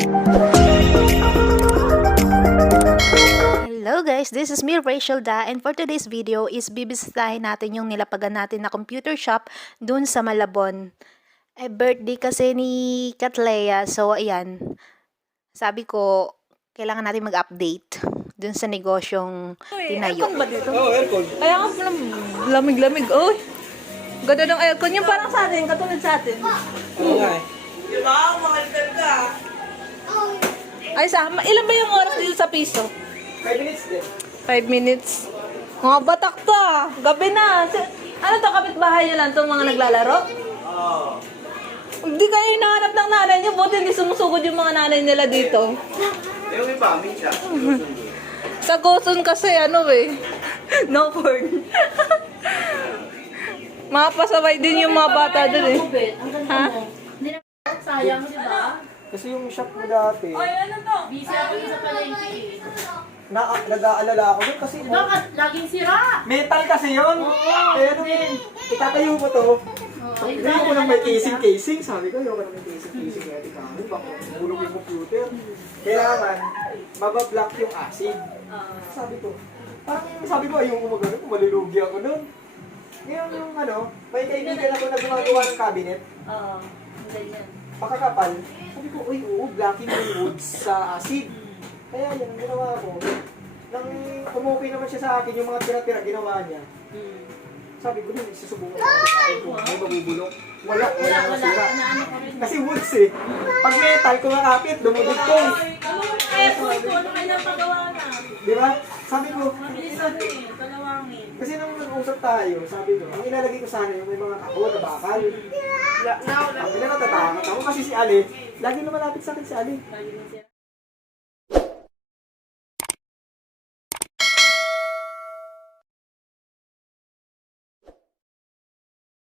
Hello guys, this is me Rachel Da, and for today's video is bibisitahin natin yung nilapagan natin na computer shop dun sa Malabon. Birthday kasi ni Katlea, so ayan, sabi ko kailangan natin mag-update dun sa negosyong tinayo. Aircon ba dito? Oo, aircon. Kaya nga pala lamig-lamig. Uy, ganda ng aircon. Yung parang sa atin, katulad sa atin. Oo nga eh. Diba? Mahalitan ka. Ay, ilan ba yung oras dito sa piso? 5 minutes din. 5 minutes. Mga batak to ah. Gabi na. Ano to, kapitbahay nyo lang itong mga naglalaro? Oo. Hindi kayo hinahanap ng nanay nyo. Buti hindi sumusugod yung mga nanay nila dito. Yung iba, minsan. Sa Goson kasi ano eh. No porn. Mapasabay din yung mga bata dun eh. Ha? Sayang, di ba? Kasi yung shop mo dati, Ano to? Busy ako sa palengke eh. nag-aalala ako dun kasi Di ba laging sira? metal kasi yun. Kaya nung itatayo mo to, hindi ko nang may casing. Sabi ko, ayoko nang may casing. Kaya di kami, baka bulong yung computer. Kailangan, mabablock yung acid. Sabi ko, sabi ko, ayoko magano, malulugi ako nun. Ngayon yung may kaibigan ako na gumagawa ng cabinet. Oo. Ganyan. Pakakapal. Sabi ko, uy, blocking yung woods sa acid. Kaya yan, ang ginawa ko. Nang umukay naman siya sa akin, yung mga tira-tira ginawa niya. Sabi ko, hindi, susubukan ko. Sabi ko, may mabubulok. Wala nasira. Naano ko rin. Kasi woods eh. Pag metal, kumakapit, dumudugtong. Ano kailang pagawa na? Di ba? Sabi ko, Mabilis natin eh. Palawangin. kasi nung nag-usap tayo, sabi ko, ang ilalagay ko sana yung may mga kako na bakal. Sabi na natatakot ako kasi si Ali, lagi na malapit sa akin si Ali. Lagi na sira.